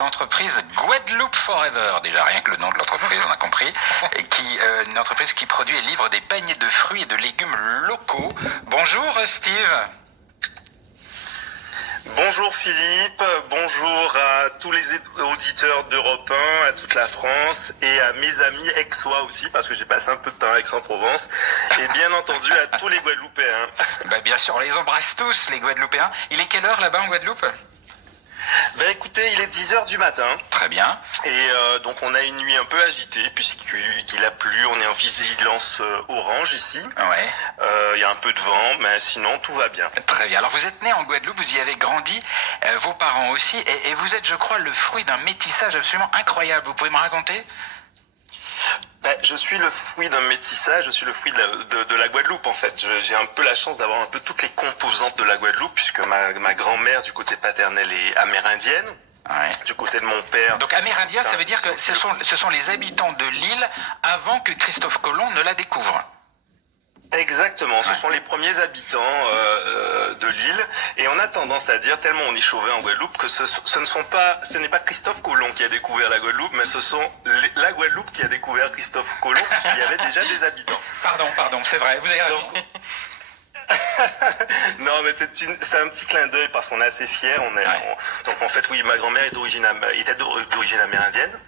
L'entreprise Guadeloupe Forever, déjà rien que le nom de l'entreprise, on a compris, et une entreprise qui produit et livre des paniers de fruits et de légumes locaux. Bonjour Steve. Bonjour Philippe, bonjour à tous les auditeurs d'Europe 1, à toute la France et à mes amis aixois aussi, parce que j'ai passé un peu de temps à Aix-en-Provence, et bien entendu à tous les Guadeloupéens. Bien sûr, on les embrasse tous les Guadeloupéens. Il est quelle heure là-bas en Guadeloupe ? Écoutez, il est 10h du matin. Très bien. Et donc on a une nuit un peu agitée puisqu'il a plu, on est en vigilance orange ici. Ouais. Il y a un peu de vent, mais sinon tout va bien. Très bien. Alors vous êtes né en Guadeloupe, vous y avez grandi, vos parents aussi, et vous êtes, je crois, le fruit d'un métissage absolument incroyable. Vous pouvez me raconter ? Je suis le fruit d'un métissage, je suis le fruit de la Guadeloupe en fait. J'ai un peu la chance d'avoir un peu toutes les composantes de la Guadeloupe puisque ma grand-mère du côté paternel est amérindienne. Ouais. Du côté de mon père. Donc amérindien, ça veut dire que ce sont les habitants de l'île avant que Christophe Colomb ne la découvre. Exactement, ce sont les premiers habitants de l'île et on a tendance à dire, tellement on est chauvin en Guadeloupe, que ce n'est pas Christophe Colomb qui a découvert la Guadeloupe, mais ce sont la Guadeloupe qui a découvert Christophe Colomb puisqu'il y avait déjà des habitants. Pardon, c'est vrai, vous avez raison. Non, mais c'est un petit clin d'œil parce qu'on est assez fiers. Donc en fait, oui, ma grand-mère était d'origine amérindienne.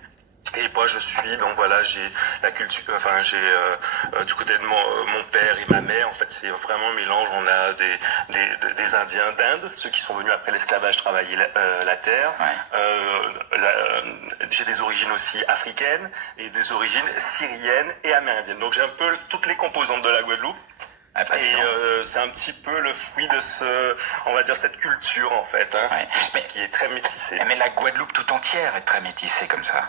Et moi j'ai la culture, du côté de mon père et ma mère, en fait c'est vraiment un mélange. On a des Indiens d'Inde, ceux qui sont venus après l'esclavage travailler la terre. Ouais. J'ai des origines aussi africaines et des origines syriennes et amérindiennes. Donc j'ai un peu toutes les composantes de la Guadeloupe. C'est un petit peu le fruit de cette culture en fait, hein, ouais. Qui est très métissée. Mais la Guadeloupe tout entière est très métissée comme ça.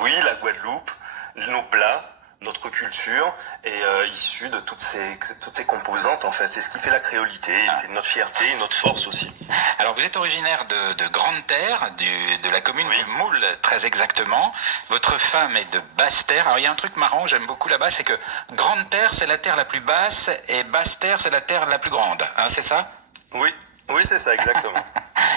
Oui, la Guadeloupe, nos plats, notre culture est issue de toutes ces composantes en fait. C'est ce qui fait la créolité et c'est notre fierté et notre force aussi. Alors vous êtes originaire de Grande-Terre, de la commune du Moule très exactement. Votre femme est de Basse-Terre. Alors il y a un truc marrant, j'aime beaucoup là-bas, c'est que Grande-Terre c'est la terre la plus basse et Basse-Terre c'est la terre la plus grande. Hein, c'est ça ? Oui, c'est ça, exactement.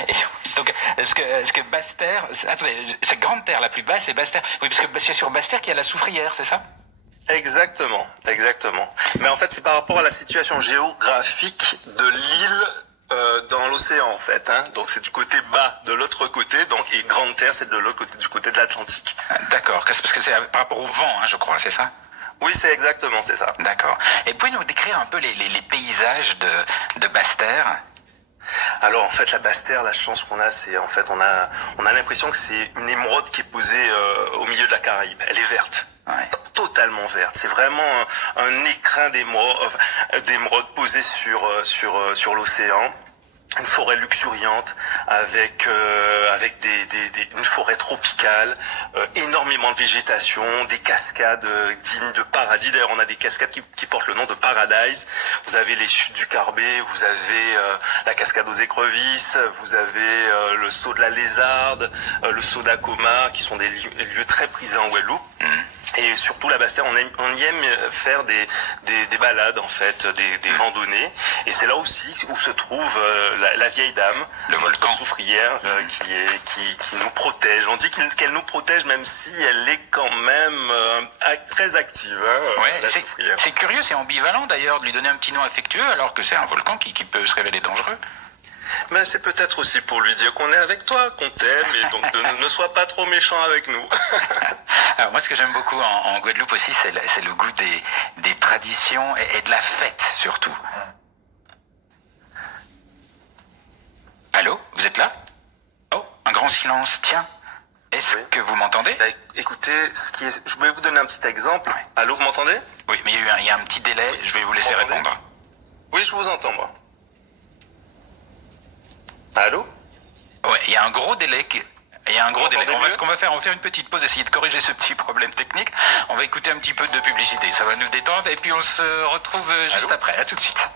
Et donc, est-ce que Basse-Terre, c'est Grande-Terre la plus basse et Basse-Terre. Oui, parce que c'est sur Basse-Terre qu'il y a la soufrière, c'est ça ? Exactement. Mais en fait, c'est par rapport à la situation géographique de l'île dans l'océan, en fait. Hein. Donc, c'est du côté bas, de l'autre côté. Et Grande-Terre, c'est de l'autre côté, du côté de l'Atlantique. D'accord, parce que c'est par rapport au vent, hein, je crois, c'est ça ? Oui, c'est ça. D'accord. Et pouvez-nous décrire un peu les paysages de Basse-Terre ? Alors en fait la Basse-Terre, la chance qu'on a, c'est en fait on a l'impression que c'est une émeraude qui est posée au milieu de la Caraïbe. Elle est verte, ouais. Totalement verte. C'est vraiment un écrin d'émeraude posé sur l'océan. Une forêt luxuriante avec une forêt tropicale, énormément de végétation, des cascades dignes de paradis. D'ailleurs, on a des cascades qui portent le nom de Paradise. Vous avez les chutes du Carbet, vous avez la cascade aux écrevisses, vous avez le saut de la Lézarde, le saut d'Acoma, qui sont des lieux très prisés en Guadeloupe. Et surtout la Basse-Terre, on y aime faire des balades en fait, des randonnées. Et c'est là aussi où se trouve la vieille dame, le volcan soufrière, qui nous protège. On dit qu'elle nous protège même si elle est quand même très active. Hein, ouais, c'est curieux, c'est ambivalent d'ailleurs de lui donner un petit nom affectueux alors que c'est un volcan qui peut se révéler dangereux. Mais c'est peut-être aussi pour lui dire qu'on est avec toi, qu'on t'aime, et donc ne sois pas trop méchant avec nous. Alors moi, ce que j'aime beaucoup en Guadeloupe aussi, c'est le goût des traditions et de la fête surtout. Allô, vous êtes là ? Oh, un grand silence, tiens. Est-ce que vous m'entendez ? Écoutez, je vais vous donner un petit exemple. Ouais. Allô, vous m'entendez ? Oui, mais il y a un petit délai, je vais vous laisser répondre. Oui, je vous entends, moi. Allô ? Ouais, il y a un gros délai Ce qu'on va faire, on va faire une petite pause, essayer de corriger ce petit problème technique. On va écouter un petit peu de publicité, ça va nous détendre et puis on se retrouve juste après. À tout de suite.